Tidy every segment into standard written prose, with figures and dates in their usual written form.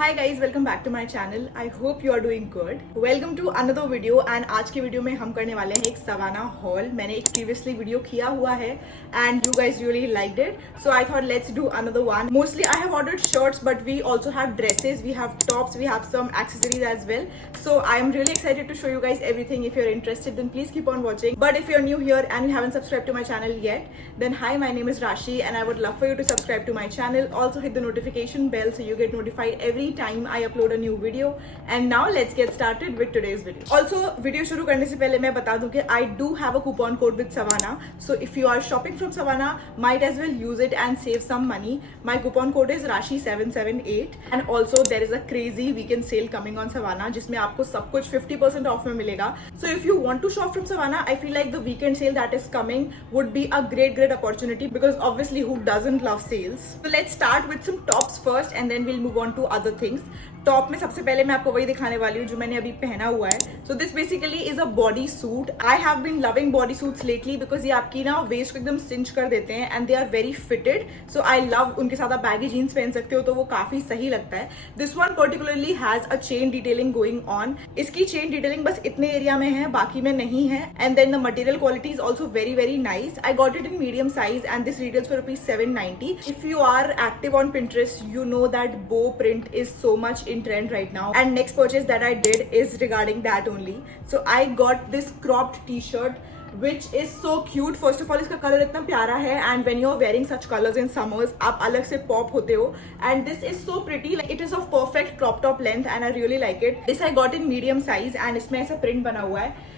Hi guys, welcome back to my channel. I hope you are doing good. Welcome to another video. And आज की video में हम करने वाले हैं एक सवाना हॉल. मैंने एक प्रीवियसली वीडियो किया हुआ है and you guys really liked it, so I thought let's do another one. Mostly I have ordered shirts but we also have dresses, we have tops, we have some accessories as well. So I am really excited to show you guys everything. If you're interested, then please keep on watching. But if you're new here and you haven't subscribed to my channel yet, then hi, my name is Rashi and I would love for you to subscribe to my channel. Also hit the notification bell so you get notified every time I upload a new video. And now let's get started with today's video. Also video शुरू करने से पहले मैं बता दूं कि I do have a coupon code with Savana. So if you are shopping from Savana, might as well use it and save some money. My coupon code is Rashi778 and also there is a crazy weekend sale coming on Savana जिसमें आपको सब कुछ 50% of में मिलेगा. So if you want to shop from Savana, I feel like the weekend sale that is coming would be a great opportunity because obviously who doesn't love sales. So let's start with some tops first and then we'll move on to other things. Top में सबसे पहले मैं आपको वही दिखाने वाली हूँ जो मैंने अभी पहना हुआ है. So this basically is a body suit. I have been loving body suits lately because ये आपकी ना वेस्ट को एकदम सिंच कर देते हैं and they are very fitted. So I love उनके साथ आप बैगी जीन्स पहन सकते हो तो वो काफी सही लगता है. This one particularly has a chain detailing going on. इसकी चेन डिटेलिंग बस इतने एरिया में है, बाकी में नहीं है. And then the material quality is also very nice. I got it in medium size and this retails for ₹790. If you are active on Pinterest, you know that bow print is so much in trend right now. And next purchase that I did is regarding that only. So I got this cropped t-shirt which is so cute. First of all, इसका colour इतना प्यारा है and when you're wearing such colors in summers, आप अलग से pop होते हो. And this is so pretty, like it is of perfect crop top length and I really like it. This I got in medium size and इसमें ऐसा print बना हुआ है.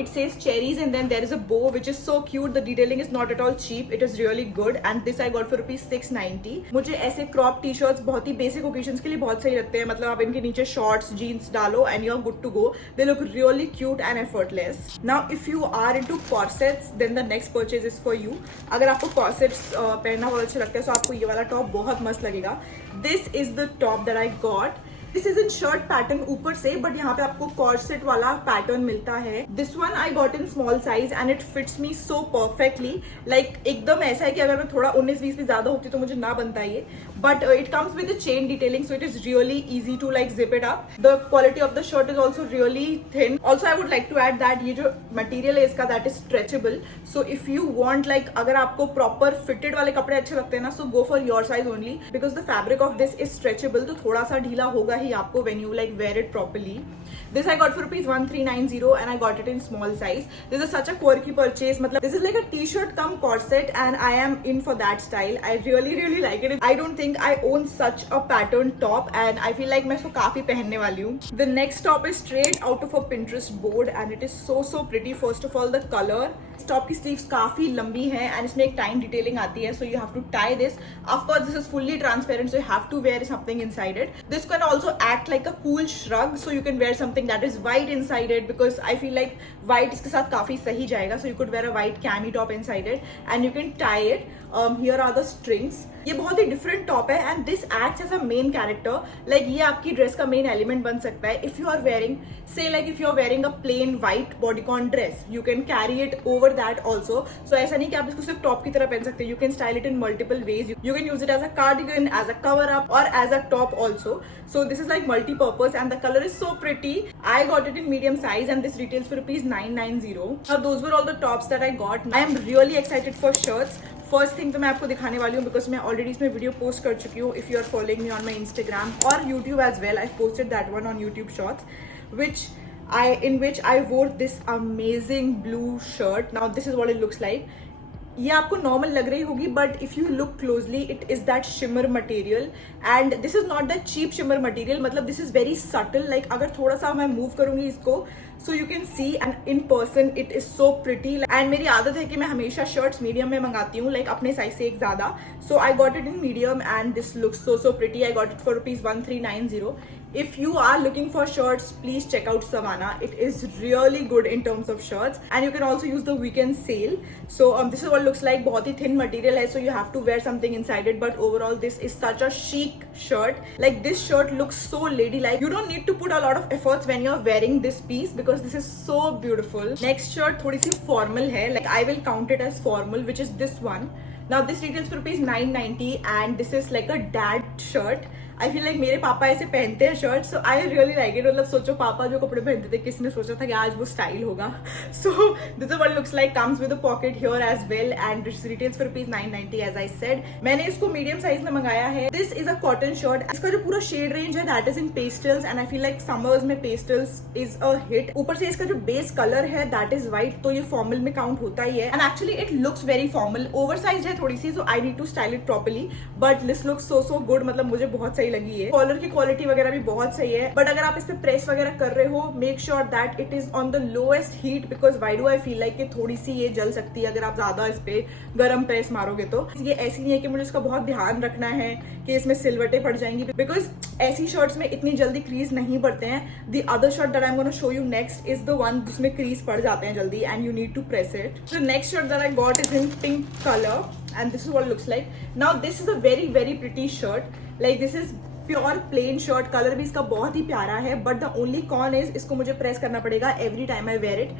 It says cherries and then there is a bow which is so cute. The detailing is not at all cheap. It is really good and this I got for ₹690. मुझे ऐसे crop t-shirts बहुत ही basic occasions के लिए बहुत सही लगते हैं. मतलब आप इनके नीचे shorts, jeans डालो and you're good to go. They look really cute and effortless. Now if you are into corsets, then the next purchase is for you. अगर आपको corsets पहनना बहुत अच्छा लगता है तो आपको ये वाला top बहुत मस्त लगेगा. This is the top that I got. This is in shirt pattern ऊपर से, बट यहाँ पे आपको कॉर्सेट वाला पैटर्न मिलता है. This one I got in small size and it fits me so perfectly. Like एकदम ऐसा है कि अगर मैं थोड़ा 19-20 भी ज्यादा होती तो मुझे ना बनता ये. But it comes with chain detailing so it is really easy to like zip it up. The quality of the shirt is also really thin. Also I would like to add that ये जो material है इसका that is stretchable. So if you want like अगर आपको proper fitted वाले कपड़े अच्छे लगते हैं ना, so go for your size only because the fabric of this is stretchable. तो थोड़ा सा ढीला होगा ही आपको when you like wear it properly. This I got for ₹1390 and I got it in small size. This is such a quirky purchase. मतलब this is like a t-shirt cum corset and I am in for that style. I really like it. I don't think I own such a pattern top and I feel like मैं इसको काफी पहनने वाली हूँ. The next top is straight out of a Pinterest board and it is so pretty. First of all, the color. इस top की sleeves काफी लंबी हैं एंड इसमें एक टाइम डिटेलिंग आती है. So you have to tie this. Of course this is fully transparent so you have to wear something inside it. This can also act like a cool shrug. So you can wear something that is white inside it because I feel like white इसके साथ काफी सही जाएगा. So you could wear a white cami top inside it and you can tie it. Here are the strings. ये बहुत ही different top है and this acts as a main character. Like ये आपकी ड्रेस का मेन एलिमेंट बन सकता है. If you are wearing say like if you're wearing a plain white bodycon dress, you can carry it over that also. So ऐसा नहीं कि आप इसको सिर्फ टॉप की तरह पहन सकते हैं. You can style it in multiple ways. You can use it as a cardigan, as a cover up or as a top also. So this is like multi-purpose and the color is so pretty. I got it in medium size and this retails for ₹990. Now those were all the tops that I got. I am really excited for shirts. First thing तो मैं आपको दिखाने वाली हूँ because मैं already इसमें video post कर चुकी हूँ. If you are following me on my Instagram और YouTube as well, I posted that one on YouTube shorts in which I wore this amazing blue shirt. Now this is what it looks like. ये आपको normal लग रही होगी but if you look closely it is that shimmer material and this is not that cheap shimmer material. मतलब this is very subtle. Like अगर थोड़ा सा मैं मूव करूंगी इसको so you can see and in person it is so pretty. And मेरी आदत है कि मैं हमेशा शर्ट्स मीडियम में मंगाती हूँ, लाइक अपने साइज से एक ज्यादा. So I got it in medium and this looks so pretty. I got it for ₹1390. If you are looking for shirts, please check out Savana. It is really good in terms of shirts and you can also use the weekend sale. So this is what it looks like. बहुत ही thin material है, so you have to wear something inside it. But overall, this is such a chic shirt. Like this shirt looks so ladylike. You don't need to put a lot of efforts when you're wearing this piece because this is so beautiful. Next shirt थोड़ी सी formal है. Like I will count it as formal, which is this one. Now this retails for ₹990 and this is like a dad shirt. I feel like मेरे पापा ऐसे पहनते हैं shirt, so I really like it. मतलब सोचो पापा जो कपड़े पहनते थे, किसने सोचा था कि आज वो स्टाइल होगा। So this is what looks like, comes with a pocket here as well and retails for ₹990 as I said. मैंने इसको मीडियम साइज में मंगाया है। This is a cotton shirt. इसका जो पूरा शेड रेंज है that is in pastels and I feel like summers में पेस्टल्स इज अ हिट। ऊपर से इसका जो बेस कलर है दैट इज व्हाइट, तो ये फॉर्मल में काउंट होता ही है and actually it looks very formal. Over size है थोड़ी सी, so I need to style it properly, but this looks so good. मतलब मुझे बहुत सही लगी है। कॉलर की क्वालिटी वगैरह भी बहुत सही है, बट अगर आप इस पे प्रेस वगैरह कर रहे हो, make sure that it is on the lowest heat, because why do I feel like कि थोड़ी सी ये जल सकती है अगर आप ज्यादा इस पे गर्म प्रेस मारोगे। तो ये ऐसी नहीं है कि मुझे इसका बहुत ध्यान रखना है कि इसमें सिलवटें पड़ जाएंगी, बिकॉज ऐसी शर्ट्स में इतनी जल्दी क्रीज नहीं पड़ते हैं। The other shirt that I am gonna show you next is the one जिसमें क्रीज पड़ जाते हैं जल्दी and you need to press it. So next shirt that I got is in pink color and this is what it looks like. Now this is a very pretty shirt, like this is pure plain shirt. Colour भी इसका बहुत ही प्यारा है, but the only con is इसको मुझे press करना पड़ेगा every time I wear it,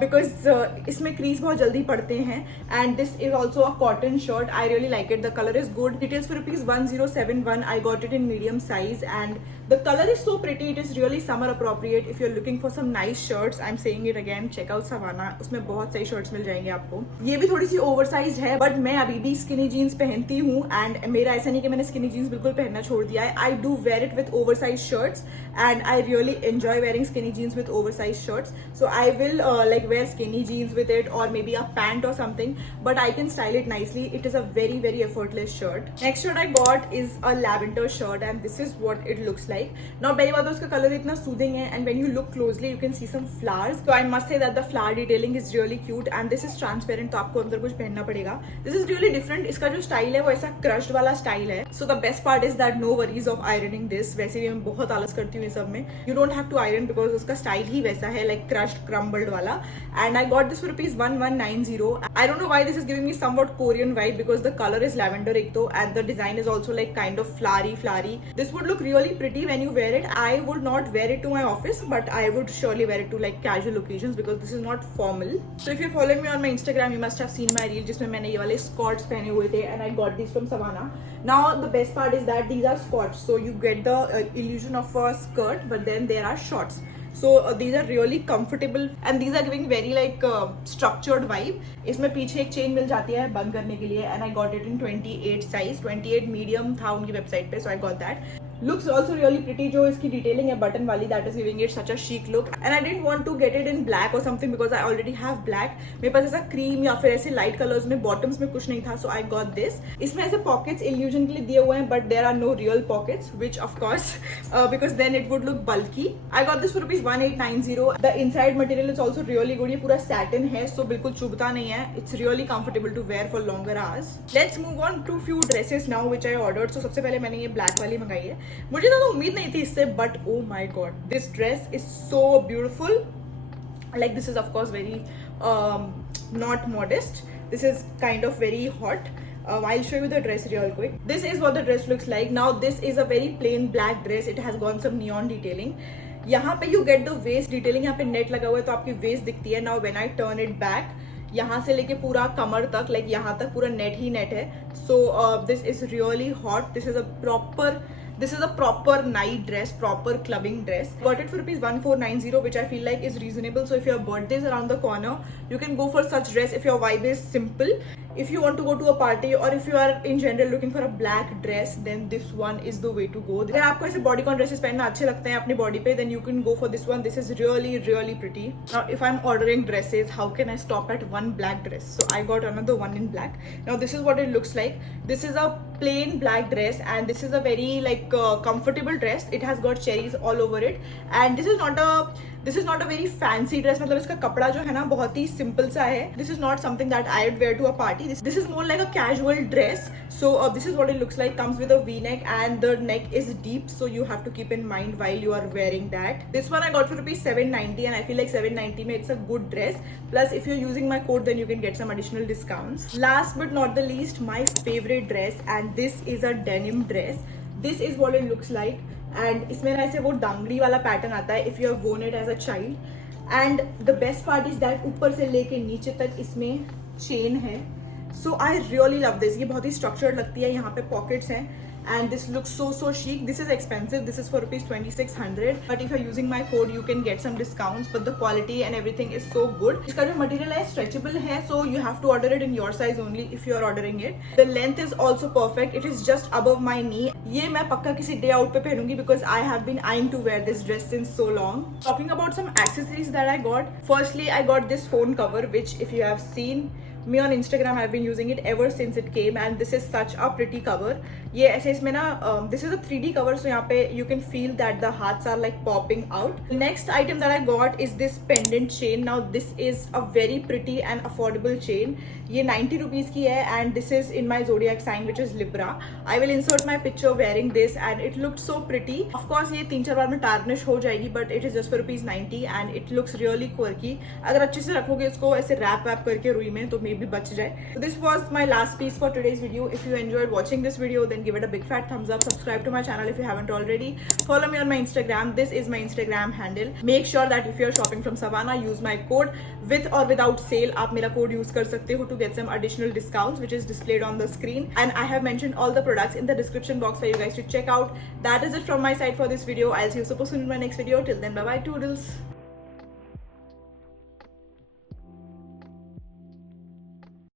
because इसमें क्रीज बहुत जल्दी पड़ते हैं। And this is also a cotton shirt. I really like it. The colour is good. Retails for ₹1071। I got it in medium size and the color is so pretty. It is really summer appropriate. If you're looking for some nice shirts, I'm saying it again, check out Savannah. उसमें बहुत सही shirts मिल जाएंगे आपको। ये भी थोड़ी सी oversized है, but मैं अभी भी skinny jeans पहनती हूँ and मेरा ऐसा नहीं कि मैंने skinny jeans बिल्कुल पहनना छोड़ दिया है। I do wear it with oversized shirts and I really enjoy wearing skinny jeans with oversized shirts. So I will like wear skinny jeans with it or maybe a pant or something, but I can style it nicely. It is a very effortless shirt. Next shirt I got is a lavender shirt and this is what it looks like. Now पहली बात तो उसका colour इतना soothing है and when you look closely you can see some flowers. So I must say that the flower detailing is really cute and this is transparent, तो आपको अंदर कुछ पहनना पड़ेगा। This is really different. इसका जो स्टाइल है वो ऐसा क्रश्ड वाला स्टाइल है। So the best part is that no worries of ironing this. वैसे भी मैं बहुत आलस करती हूँ ये सब में। You don't have to iron because उसका स्टाइल ही वैसा है, like crushed crumbled वाला। And I got this for ₹1190. I don't know why this is giving me somewhat Korean vibe because the color is lavender एक तो and the design is also like kind of flowery. This would look really pretty when you wear it. I would not wear it to my office, but I would surely wear it to like casual occasions because this is not formal. So if you're following me on my Instagram, you must have seen my reel जिसमें मैंने ये वाले skirts पहने हुए थे and I got these from Savannah. Now the best part is that these are skirts, so you get the illusion of a skirt, but then there are shorts. So these are really comfortable and these are giving very like structured vibe. इसमें पीछे एक chain मिल जाती है बंद करने के लिए and I got it in 28 size, 28 medium था उनकी वेबसाइट पे, so I got that. Looks also really pretty. जो इसकी डिटेलिंग है बटन वाली, that is giving it such a chic look. And I didn't want to get it in black or something because I already have black. मेरे पास ऐसा cream या फिर ऐसे light colours में बॉटम्स में कुछ नहीं था, so I got this. इसमें ऐसे पॉकेट्स इल्यूजन के लिए दिए हुए हैं, but there are no real pockets, which of course because then it would look bulky. I got this for ₹1890. The inside material is also really good. ये पूरा satin है, so बिल्कुल चुभता नहीं है. It's really comfortable to wear for longer hours. Let's move on to few dresses now which I ordered. So सबसे पहले मैंने ये ब्लैक वाली मंगाई है। मुझे तो उम्मीद नहीं थी इससे, but oh my god, this dress is so beautiful. Like this is of course very not modest, this is kind of very hot. I'll show you the dress real quick. This is what the dress looks like. Now this is a very plain black dress. It has gone some neon detailing. यहाँ पे you get the waist detailing. यहाँ पे net लगा हुआ है तो आपकी waste दिखती है। Now when I turn it back, यहाँ से लेके पूरा कमर तक, लाइक यहाँ तक पूरा नेट ही नेट है। So this is really hot. This is a proper night dress, proper clubbing dress. Got it for ₹1490, which I feel like is reasonable. So if your birthday is around the corner, you can go for such dress if your vibe is simple. If you want to go to a party or if you are in general looking for a black dress, then this one is the way to go. अगर आपको ऐसे bodycon dresses पहनना अच्छे लगते हैं अपनी body पे, then you can go for this one. This is really pretty. Now if I'm ordering dresses, how can I stop at one black dress? So I got another one in black. Now this is what it looks like. This is a plain black dress and this is a very like comfortable dress. It has got cherries all over it and this is not a very fancy dress. मतलब इसका कपड़ा जो है ना बहुत ही simple सा है. This is not something that I would wear to a party. This is more like a casual dress. So this is what it looks like. Comes with a V-neck and the neck is deep, so you have to keep in mind while you are wearing that. This one I got for ₹790 and I feel like $790 में it's a good dress. Plus if you're using my code, then you can get some additional discounts. Last but not the least, my favorite dress, and this is a denim dress. This is what it looks like. And इसमें ना ऐसे वो डांगड़ी वाला pattern आता है if you have worn it as a child. And the best part is that ऊपर से लेके नीचे तक इसमें चेन है. So I really love this. ये बहुत ही structured लगती है. यहाँ पे pockets हैं and this looks so chic. This is expensive. This is for rupees 2600, but if you're using my code you can get some discounts, but the quality and everything is so good. इसका जो material है stretchable है, so you have to order it in your size only if you are ordering it. The length is also perfect. It is just above my knee. ये मैं पक्का किसी day out पे पहनूंगी because I have been eyeing to wear this dress since so long. Talking about some accessories that I got. Firstly, I got this phone cover, which if you have seen me on Instagram, I've been using it ever since it came, and this is such a pretty cover. ये ऐसे इसमें ना this is a 3D cover, so यहाँ पे you can feel that the hearts are like popping out. The next item that I got is this pendant chain. Now this is a very pretty and affordable chain. ये 90 rupees की है, and this is in my zodiac sign, which is Libra. I will insert my picture wearing this, and it looked so pretty. Of course ये 3-4 बार में tarnish हो जाएगी, but it is just for rupees 90 and it looks really quirky. अगर अच्छे से रखोगे इसको ऐसे wrap करके रुई में तो भी बच जाए. So this was my last piece for today's video. If you enjoyed watching this video, then give it a big fat thumbs up. Subscribe to my channel if you haven't already. Follow me on my Instagram. This is my Instagram handle. Make sure that if you're shopping from Savana, use my code with or without sale. आप मेरा code use कर सकते हो to get some additional discounts, which is displayed on the screen. And I have mentioned all the products in the description box for you guys to check out. That is it from my side for this video. I'll see you super soon in my next video. Till then, bye bye, toodles.